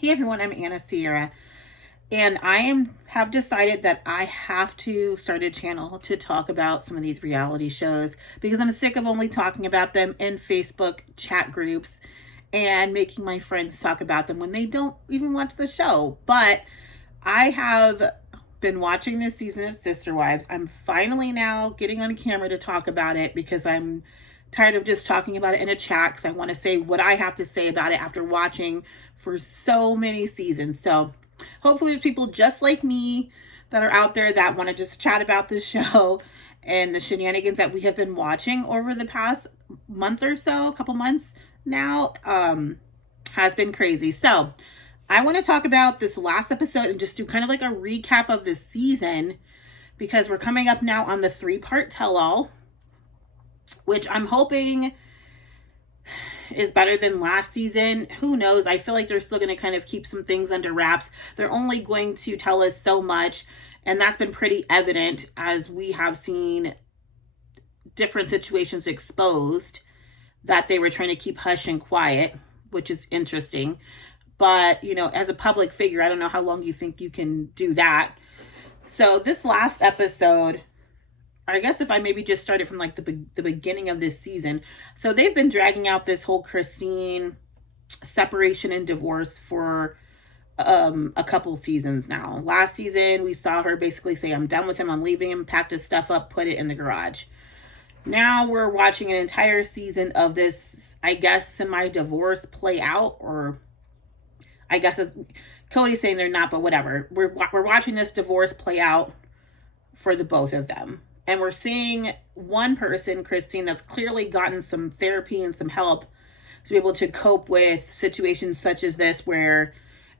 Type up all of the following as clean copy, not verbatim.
Hey everyone, I'm Anna Sierra, and have decided that I have to start a channel to talk about some of these reality shows because I'm sick of only talking about them in Facebook chat groups and making my friends talk about them when they don't even watch the show. But I have been watching this season of Sister Wives. I'm finally now getting on camera to talk about it because I'm tired of just talking about it in a chat because I want to say what I have to say about it after watching for so many seasons. So hopefully there's people just like me that are out there that want to just chat about this show and the shenanigans that we have been watching over the past month or so, a couple months now, has been crazy. So I want to talk about this last episode and just do kind of like a recap of this season because we're coming up now on the 3-part tell-all, which I'm hoping is better than last season. Who knows? I feel like they're still going to kind of keep some things under wraps. They're only going to tell us so much, and that's been pretty evident as we have seen different situations exposed that they were trying to keep hush and quiet, which is interesting. But, you know, as a public figure, I don't know how long you think you can do that. So this last episode, I guess if I maybe just started from like the beginning of this season. So they've been dragging out this whole Christine separation and divorce for a couple seasons now. Last season, we saw her basically say, I'm done with him, I'm leaving him, packed his stuff up, put it in the garage. Now we're watching an entire season of this, I guess, semi-divorce play out, or I guess Cody's saying they're not, but whatever. We're watching this divorce play out for the both of them. And we're seeing one person, Christine, that's clearly gotten some therapy and some help to be able to cope with situations such as this, where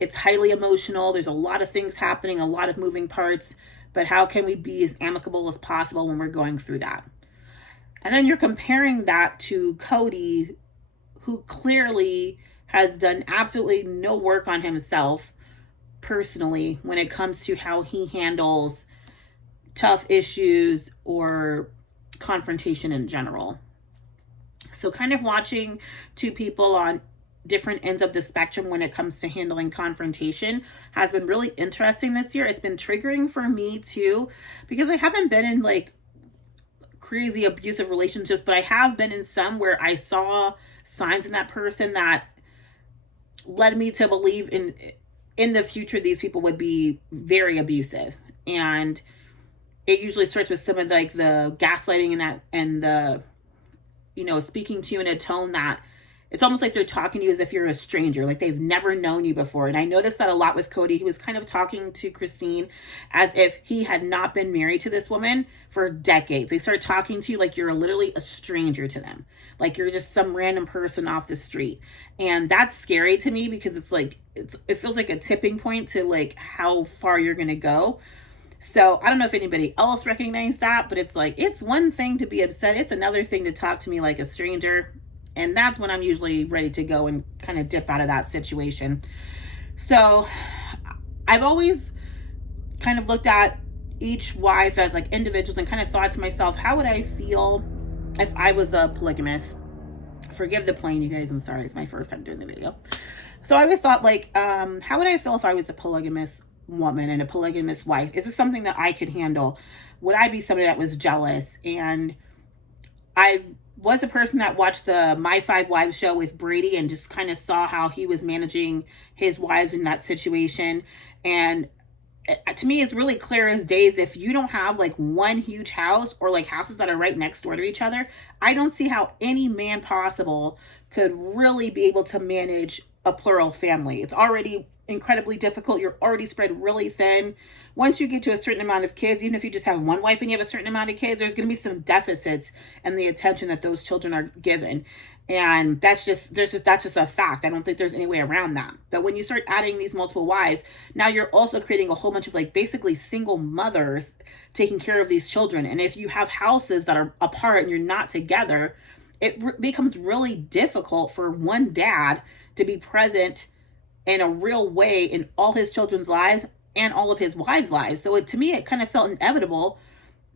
it's highly emotional. There's a lot of things happening, a lot of moving parts. But how can we be as amicable as possible when we're going through that? And then you're comparing that to Cody, who clearly has done absolutely no work on himself personally when it comes to how he handles tough issues or confrontation in general. So kind of watching two people on different ends of the spectrum when it comes to handling confrontation has been really interesting this year. It's been triggering for me too, because I haven't been in like crazy abusive relationships, but I have been in some where I saw signs in that person that led me to believe in the future these people would be very abusive. And it usually starts with some of like the gaslighting and the, you know, speaking to you in a tone that it's almost like they're talking to you as if you're a stranger, like they've never known you before. And I noticed that a lot with Cody. He was kind of talking to Christine as if he had not been married to this woman for decades. They start talking to you like you're literally a stranger to them, like you're just some random person off the street. And that's scary to me because it's like, it feels like a tipping point to like how far you're going to go. So I don't know if anybody else recognized that, but it's like, it's one thing to be upset. It's another thing to talk to me like a stranger. And that's when I'm usually ready to go and kind of dip out of that situation. So I've always kind of looked at each wife as like individuals and kind of thought to myself, how would I feel if I was a polygamist? Forgive the plane, you guys. I'm sorry. It's my first time doing the video. So I always thought like, how would I feel if I was a polygamous woman and a polygamous wife? Is this something that I could handle? Would I be somebody that was jealous? And I was a person that watched the My 5 Wives show with Brady and just kind of saw how he was managing his wives in that situation. And to me, it's really clear as days, if you don't have like one huge house or like houses that are right next door to each other, I don't see how any man possible could really be able to manage a plural family. It's already incredibly difficult. You're already spread really thin. Once you get to a certain amount of kids, even if you just have one wife and you have a certain amount of kids, there's going to be some deficits in the attention that those children are given. And that's just a fact. I don't think there's any way around that. But when you start adding these multiple wives, now you're also creating a whole bunch of like basically single mothers taking care of these children. And if you have houses that are apart and you're not together, it becomes really difficult for one dad to be present in a real way in all his children's lives and all of his wives' lives. So to me, it kind of felt inevitable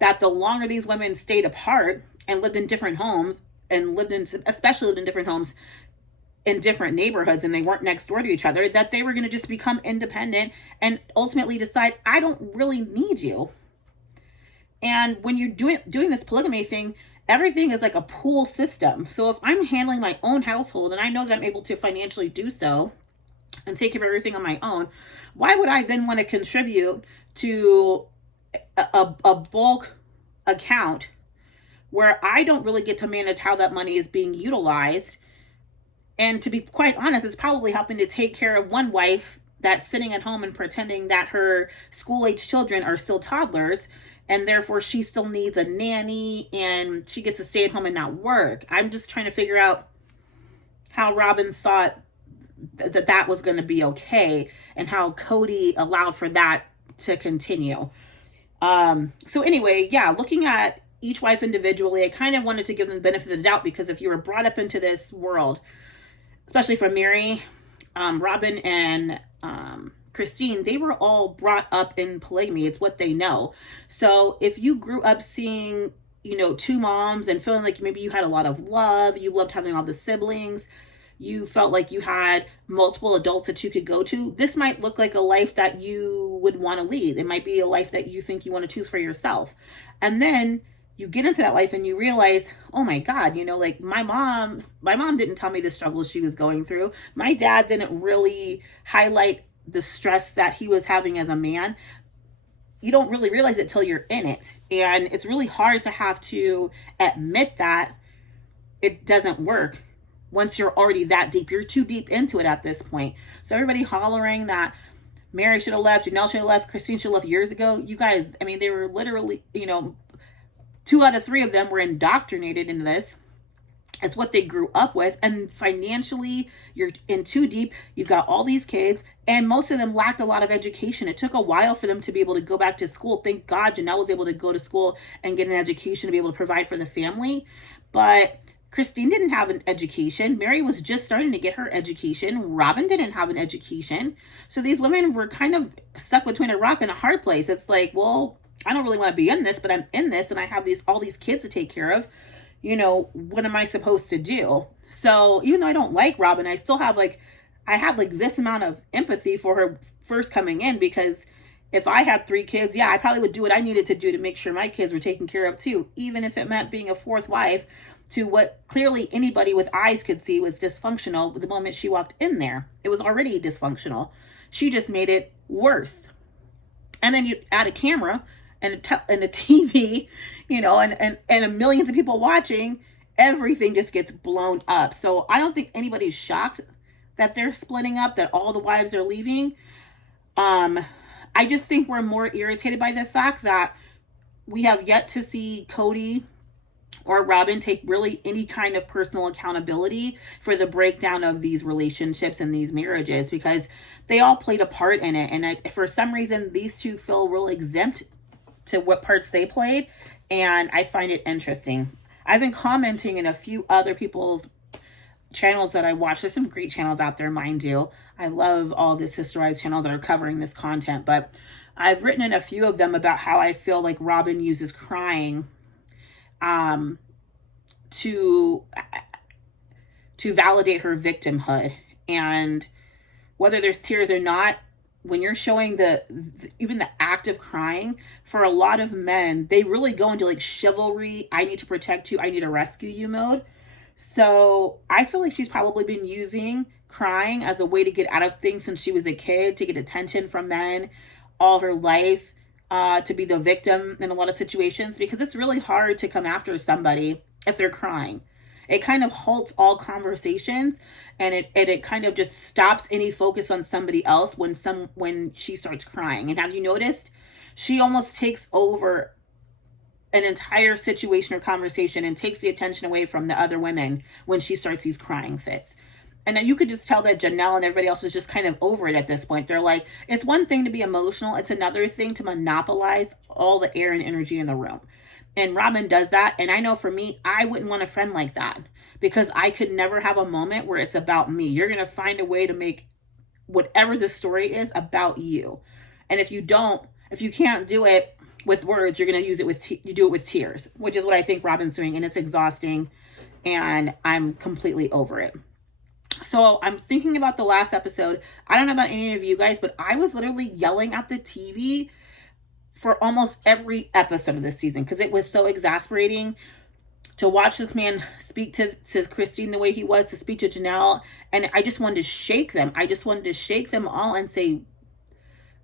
that the longer these women stayed apart and lived in different homes, especially lived in different homes, in different neighborhoods and they weren't next door to each other, that they were going to just become independent and ultimately decide, I don't really need you. And when you're doing this polygamy thing, everything is like a pool system. So if I'm handling my own household and I know that I'm able to financially do so and take care of everything on my own, why would I then want to contribute to a bulk account where I don't really get to manage how that money is being utilized? And to be quite honest, it's probably helping to take care of one wife that's sitting at home and pretending that her school-age children are still toddlers, and therefore she still needs a nanny and she gets to stay at home and not work. I'm just trying to figure out how Robin thought that was going to be okay, and how Cody allowed for that to continue. So anyway, yeah, looking at each wife individually, I kind of wanted to give them the benefit of the doubt, because if you were brought up into this world, especially for Mary, Robin, and Christine, they were all brought up in polygamy. It's what they know. So if you grew up seeing, two moms and feeling like maybe you had a lot of love, you loved having all the siblings, you felt like you had multiple adults that you could go to, this might look like a life that you would want to lead. It might be a life that you think you want to choose for yourself. And then you get into that life and you realize, oh my God, like my mom didn't tell me the struggles she was going through. My dad didn't really highlight the stress that he was having as a man. You don't really realize it till you're in it. And it's really hard to have to admit that it doesn't work once you're already that deep. You're too deep into it at this point. So everybody hollering that Mary should have left, Janelle should have left, Christine should have left years ago. You guys, they were literally, 2 out of 3 of them were indoctrinated into this. It's what they grew up with. And financially, you're in too deep. You've got all these kids, and most of them lacked a lot of education. It took a while for them to be able to go back to school. Thank God Janelle was able to go to school and get an education to be able to provide for the family. But Christine didn't have an education. Mary was just starting to get her education. Robin didn't have an education. So these women were kind of stuck between a rock and a hard place. It's like, well, I don't really want to be in this, but I'm in this and I have all these kids to take care of. What am I supposed to do? So even though I don't like Robin, I still have I have this amount of empathy for her first coming in, because if I had 3 kids, yeah, I probably would do what I needed to do to make sure my kids were taken care of too, even if it meant being a 4th wife to what clearly anybody with eyes could see was dysfunctional the moment she walked in there. It was already dysfunctional. She just made it worse. And then you add a camera and a TV, and millions of people watching, everything just gets blown up. So I don't think anybody's shocked that they're splitting up, that all the wives are leaving. I just think we're more irritated by the fact that we have yet to see Cody or Robin take really any kind of personal accountability for the breakdown of these relationships and these marriages, because they all played a part in it. And for some reason, these two feel real exempt to what parts they played. And I find it interesting. I've been commenting in a few other people's channels that I watch. There's some great channels out there, mind you. I love all the sisterized channels that are covering this content. But I've written in a few of them about how I feel like Robin uses crying to validate her victimhood. And whether there's tears or not, when you're showing even the act of crying, for a lot of men, they really go into chivalry, I need to protect you, I need to rescue you mode. So I feel like she's probably been using crying as a way to get out of things since she was a kid, to get attention from men all her life, to be the victim in a lot of situations, because it's really hard to come after somebody if they're crying. It kind of halts all conversations, and it kind of just stops any focus on somebody else when she starts crying. And have you noticed, she almost takes over an entire situation or conversation and takes the attention away from the other women when she starts these crying fits. And then you could just tell that Janelle and everybody else is just kind of over it at this point. They're like, it's one thing to be emotional. It's another thing to monopolize all the air and energy in the room. And Robin does that. And I know for me, I wouldn't want a friend like that, because I could never have a moment where it's about me. You're going to find a way to make whatever the story is about you. And if you can't do it with words, you're going to use it you do it with tears, which is what I think Robin's doing. And it's exhausting, and I'm completely over it. So I'm thinking about the last episode. I don't know about any of you guys, but I was literally yelling at the TV for almost every episode of this season because it was so exasperating to watch this man speak to Christine the way he was, to speak to Janelle. And I just wanted to shake them. I just wanted to shake them all and say,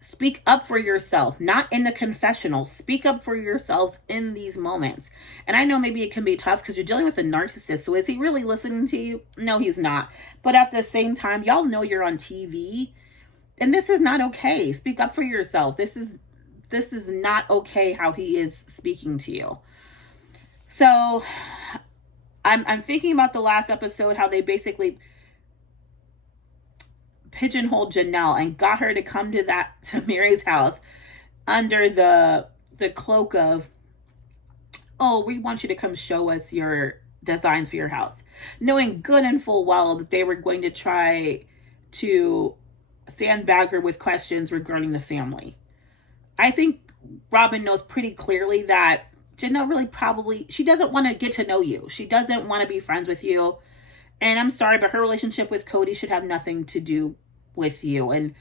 speak up for yourself, not in the confessional. Speak up for yourselves in these moments. And I know maybe it can be tough because you're dealing with a narcissist. So is he really listening to you? No, he's not. But at the same time, y'all know you're on TV. And this is not okay. Speak up for yourself. This is not okay how he is speaking to you. So I'm thinking about the last episode, how they basically pigeonholed Janelle and got her to come to Mary's house under the cloak of, oh, we want you to come show us your designs for your house, knowing good and full well that they were going to try to sandbag her with questions regarding the family. I think Robin knows pretty clearly that Janelle really she doesn't want to get to know you. She doesn't want to be friends with you. And I'm sorry, but her relationship with Cody should have nothing to do with you. And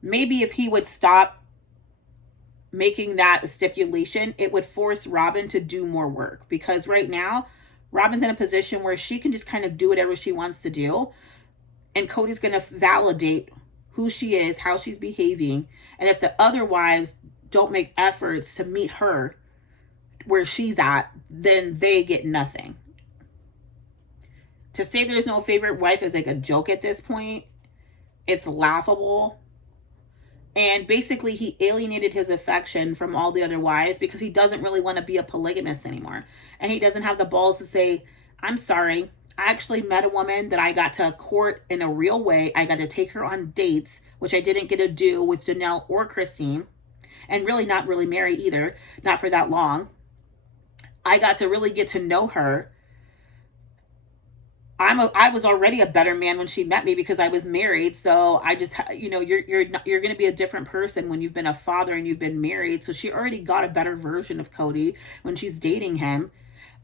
maybe if he would stop making that a stipulation, it would force Robin to do more work. Because right now, Robin's in a position where she can just kind of do whatever she wants to do. And Cody's going to validate who she is, how she's behaving. And if the other wives don't make efforts to meet her where she's at, then they get nothing. To say there's no favorite wife is like a joke at this point. It's laughable. And basically he alienated his affection from all the other wives because he doesn't really want to be a polygamist anymore. And he doesn't have the balls to say, I'm sorry, I actually met a woman that I got to court in a real way. I got to take her on dates, which I didn't get to do with Janelle or Christine. And really not really Mary either, not for that long. I got to really get to know her. I was already a better man when she met me because I was married. So I just, you're going to be a different person when you've been a father and you've been married. So she already got a better version of Cody when she's dating him.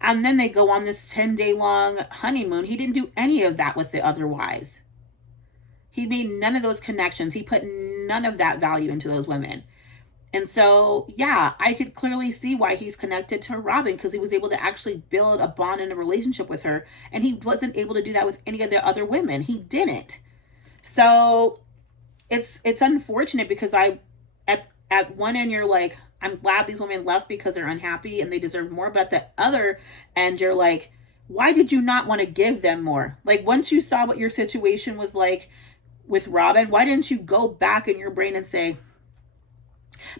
And then they go on this 10-day long honeymoon. He didn't do any of that with the other wives. He made none of those connections. He put none of that value into those women. And so, yeah, I could clearly see why he's connected to Robin, because he was able to actually build a bond and a relationship with her. And he wasn't able to do that with any of the other women. He didn't. So it's unfortunate because at one end, you're like, I'm glad these women left because they're unhappy and they deserve more. But at the other end, you're like, why did you not want to give them more? Like, once you saw what your situation was like with Robin, why didn't you go back in your brain and say,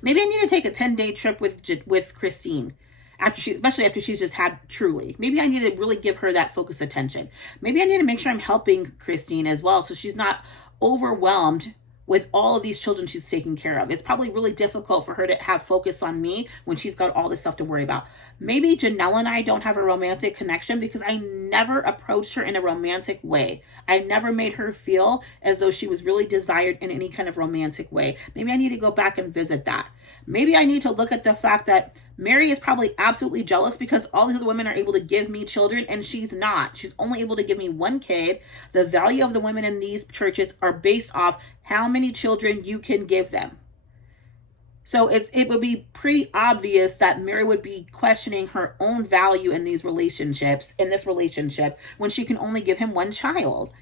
maybe I need to take a 10-day trip with Christine, especially after she's just had Truly. Maybe I need to really give her that focused attention. Maybe I need to make sure I'm helping Christine as well, so she's not overwhelmed with all of these children she's taking care of. It's probably really difficult for her to have focus on me when she's got all this stuff to worry about. Maybe Janelle and I don't have a romantic connection because I never approached her in a romantic way. I never made her feel as though she was really desired in any kind of romantic way. Maybe I need to go back and visit that. Maybe I need to look at the fact that Mary is probably absolutely jealous because all these other women are able to give me children and she's not. She's only able to give me one kid. The value of the women in these churches are based off how many children you can give them. So it would be pretty obvious that Mary would be questioning her own value in this relationship, when she can only give him one child.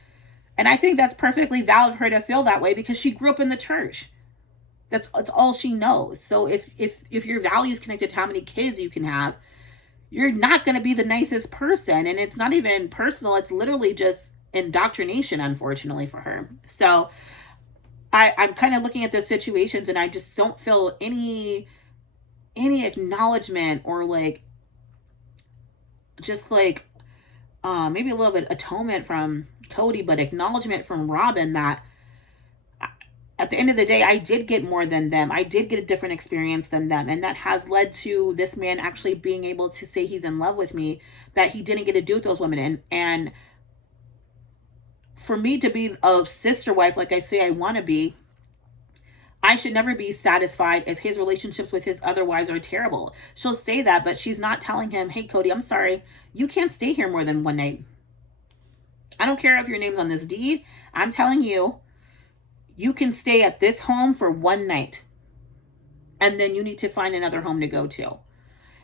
And I think that's perfectly valid for her to feel that way because she grew up in the church. That's all she knows. So if your value is connected to how many kids you can have, you're not going to be the nicest person. And it's not even personal. It's literally just indoctrination, unfortunately, for her. So I'm kind of looking at the situations and I just don't feel any acknowledgement or maybe a little bit atonement from Cody, but acknowledgement from Robin that at the end of the day, I did get more than them. I did get a different experience than them. And that has led to this man actually being able to say he's in love with me, that he didn't get to do with those women. And for me to be a sister wife, like I say I want to be, I should never be satisfied if his relationships with his other wives are terrible. She'll say that, but she's not telling him, hey, Cody, I'm sorry. You can't stay here more than one night. I don't care if your name's on this deed. I'm telling you, you can stay at this home for one night. And then you need to find another home to go to.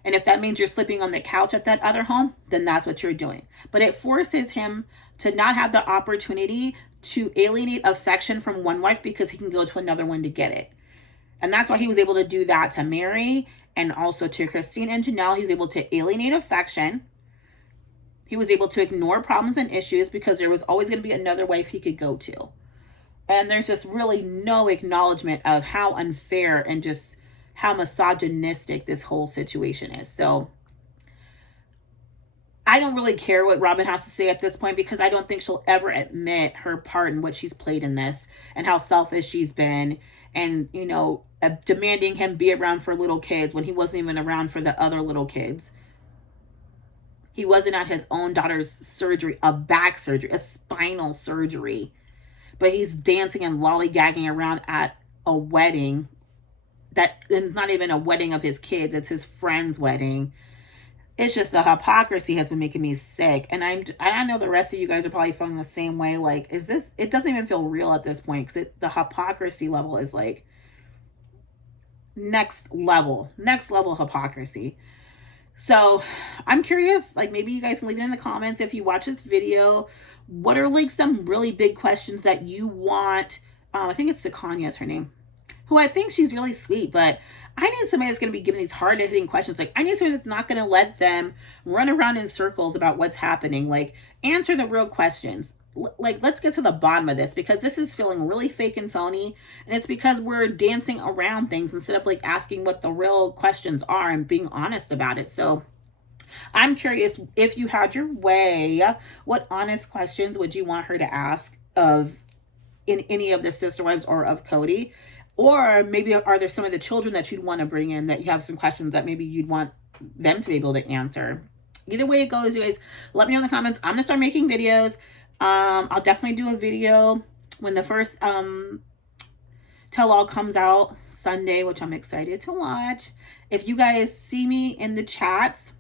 And if that means you're sleeping on the couch at that other home, then that's what you're doing. But it forces him to not have the opportunity to alienate affection from one wife because he can go to another one to get it. And that's why he was able to do that to Mary and also to Christine and Janelle. He was able to alienate affection. He was able to ignore problems and issues because there was always going to be another wife he could go to. And there's just really no acknowledgement of how unfair and just how misogynistic this whole situation is. So I don't really care what Robin has to say at this point because I don't think she'll ever admit her part in what she's played in this and how selfish she's been and, you know, demanding him be around for little kids when he wasn't even around for the other little kids. He wasn't at his own daughter's surgery, a back surgery, a spinal surgery. But he's dancing and lollygagging around at a wedding that is not even a wedding of his kids. It's his friend's wedding. It's just the hypocrisy has been making me sick. And I know the rest of you guys are probably feeling the same way. Like, is this, it doesn't even feel real at this point because the hypocrisy level is like next level hypocrisy. So I'm curious, like maybe you guys can leave it in the comments if you watch this video. What are like some really big questions that you want? I think it's Sakanya is her name, who I think she's really sweet, but I need somebody that's going to be giving these hard-hitting questions. Like I need somebody that's not going to let them run around in circles about what's happening. Like answer the real questions. Like let's get to the bottom of this because this is feeling really fake and phony. And it's because we're dancing around things instead of like asking what the real questions are and being honest about it. So I'm curious, if you had your way, what honest questions would you want her to ask in any of the sister wives or of Cody? Or maybe are there some of the children that you'd want to bring in that you have some questions that maybe you'd want them to be able to answer? Either way it goes, you guys, let me know in the comments. I'm going to start making videos. I'll definitely do a video when the first tell-all comes out Sunday, which I'm excited to watch. If you guys see me in the chats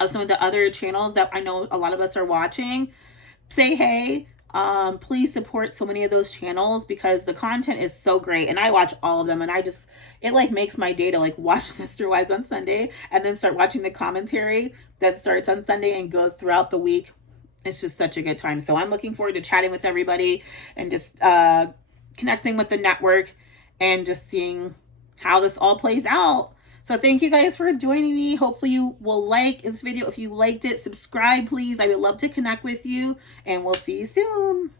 of some of the other channels that I know a lot of us are watching, say hey. Please support so many of those channels because the content is so great and I watch all of them and it like makes my day to like watch Sister Wives on Sunday and then start watching the commentary that starts on Sunday and goes throughout the week. It's just such a good time. So I'm looking forward to chatting with everybody and just connecting with the network and just seeing how this all plays out. So thank you guys for joining me. Hopefully you will like this video. If you liked it, subscribe, please. I would love to connect with you and we'll see you soon.